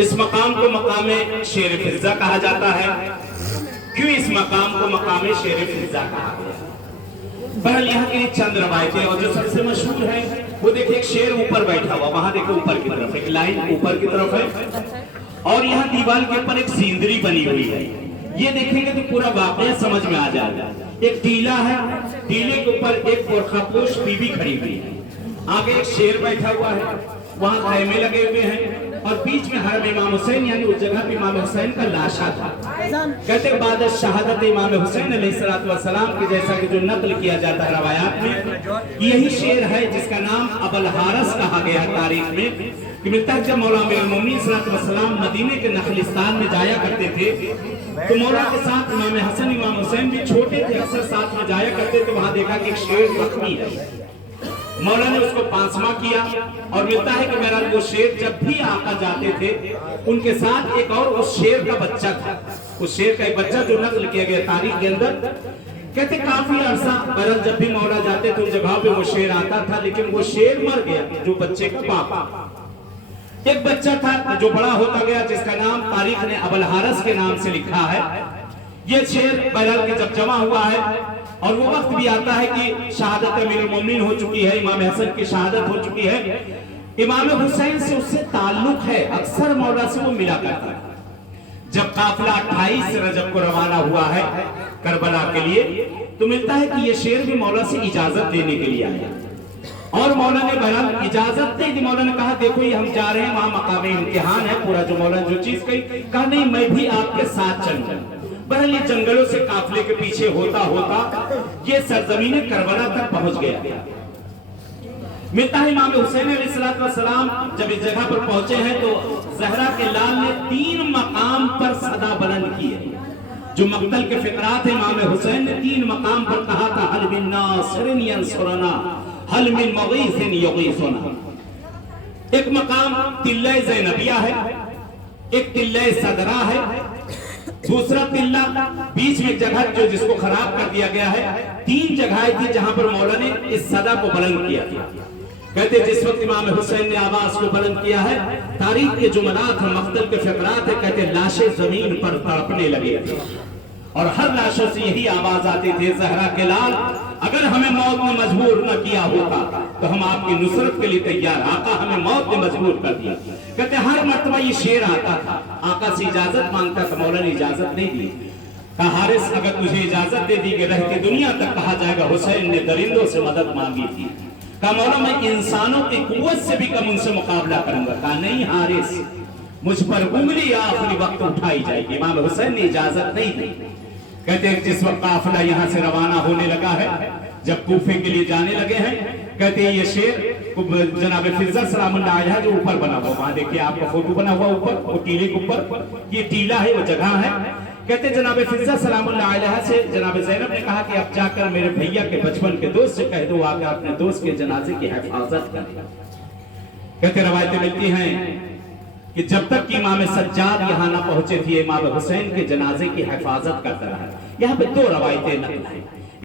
इस मकाम को मकाम शेर फिजा कहा जाता है। क्यों इस मकाम को मकाम शेर फिजा कहा गया? बहरहाल यहाँ की चंद रवायतें और जो सबसे मशहूर है वो देखिए, एक शेर ऊपर बैठा हुआ, वहां देखो ऊपर की तरफ एक लाइन ऊपर की तरफ है, और यहाँ दीवार के ऊपर एक सीनरी बनी हुई है। ये देखेंगे तो पूरा वाकया समझ में आ जाएगा। एक टीला है, टीले के ऊपर एक बुर्खापोश बीबी खड़ी हुई है, आगे एक शेर बैठा हुआ है, वहां खैमे लगे हुए हैं, और बीच में हरम इमाम हुसैन, यानी उस जगह पे इमाम हुसैन का लाशा था। कहते बाद शहादत इमाम हुसैन अलैहिस्सलाम की, जैसा कि जो नकल किया जाता है रवायात में, यही शेर है जिसका नाम अबुल हारिस कहा गया तारीख में। कि मिलता है जब मौला अमीरुल मोमिनीन सल्लल्लाहु मदीने के नखलिस्तान में जाया करते थे तो मौला के साथ इमाम हसन इमाम हुसैन भी छोटे थे, अक्सर साथ में जाया करते थे। वहां देखा कि एक शेर जख्मी है, मौला ने उसको पांसवा किया, और मिलता है कि मेरा वो शेर जब भी आका जाते थे उनके साथ एक और उस शेर का बच्चा था, उस शेर का एक बच्चा जो नकल किया गया तारीख के अंदर। कहते काफी अरसा बरस जब भी मौला जाते थे उन जगह पे वो शेर आता था, लेकिन वो शेर मर गया जो बच्चे का बाप। एक बच्चा था जो बड़ा होता गया, जिसका नाम तारीख ने अबुल हारिस के नाम से लिखा है। ये शेर बहरहाल के जब जमा हुआ है, और वो वक्त भी आता है कि शहादत अमीरुल मोमिनीन हो चुकी है, इमाम हसन की शहादत हो चुकी है, इमाम हुसैन से उससे ताल्लुक है, अक्सर मौला से वो मिला करता है। जब काफिला 28 रजब को रवाना हुआ है करबला के लिए, तो मिलता है कि ये शेर भी मौला से इजाजत लेने के लिए आया, और मौला ने बहरहाल इजाजत दे दी। मौला ने कहा देखो ये हम जा रहे हैं, वहां मकाम इम्तिहान है, पूरा जो मौला ने जो चीज कही, कहा नहीं मैं भी आपके साथ चलूंगा। बहरहाल ये जंगलों से काफिले के पीछे होता होता ये सरजमीन करबला तक पहुंच गया। मिलता है इमाम हुसैन अलैहिस्सलाम जब इस जगह पर पहुंचे हैं तो ज़हरा के लाल ने 3 मकाम पर सदा बुलंद की है। जो मक्तल के फिकरात है, इमाम हुसैन ने 3 मकाम पर कहा था, हल मिन नासिरिन यंसुरना, हल मिन मुगीसिन युगीसुना। एक मकाम तिल्ला ज़ैनबिया है, एक तिल्ला सदरा है, दूसरा तिल्ला बीच में जगह जो जिसको खराब कर दिया गया है। 3 जगहें थी जहां पर मौला ने इस सदा को बुलंद किया था। कहते जिस वक्त इमाम हुसैन ने आवाज को बुलंद किया है, तारीख के जुमलात और मक्तल के फिकरात है, कहते लाशें जमीन पर तड़पने लगे थे, और हर लाशों से यही आवाज आती थी, ज़हरा के लाल अगर हमें मौत ने मजबूर न किया होता तो हम आपकी नुसरत के लिए तैयार, आका हमें मौत ने मजबूर कर दिया। कहते हर मर्तबा ये शेर आता था, आका से इजाजत मांगता था, मौला ने इजाजत नहीं दी। कहा हारिस अगर तुझे इजाजत दे दी कि रहती दुनिया तक कहा जाएगा हुसैन ने दरिंदों से मदद मांगी थी। कहा मौला मैं इंसानों की कुव्वत से भी कम उनसे मुकाबला करूंगा। कहा नहीं हारिस, मुझ पर उंगली आखिरी वक्त उठाई जाएगी। इमाम हुसैन ने इजाजत नहीं दी। कहते जिस वक्त काफिला यहाँ से रवाना होने लगा है, जब कूफे के लिए जाने लगे हैं, कहते ये शेर जनाब फिजा सलामुल्लाह अलैहा जो ऊपर बना हुआ, वहां देखिए आपका फोटो बना हुआ ऊपर, वो टीले के ऊपर, ये टीला है, वो जगह है। कहते जनाब फिजा सलामुल्लाह अलैहा से जनाब ज़ैनब ने कहा कि अब जाकर मेरे भैया के बचपन के दोस्त से कह दो आकर अपने दोस्त के जनाजे की हिफाजत करें। कहते रवायतें मिलती हैं कि जब तक कि इमाम सज्जाद यहाँ ना पहुंचे थे, इमाम हुसैन के जनाजे की हिफाजत करता रहा। यहाँ पे 2 रवायतें नकल हैं।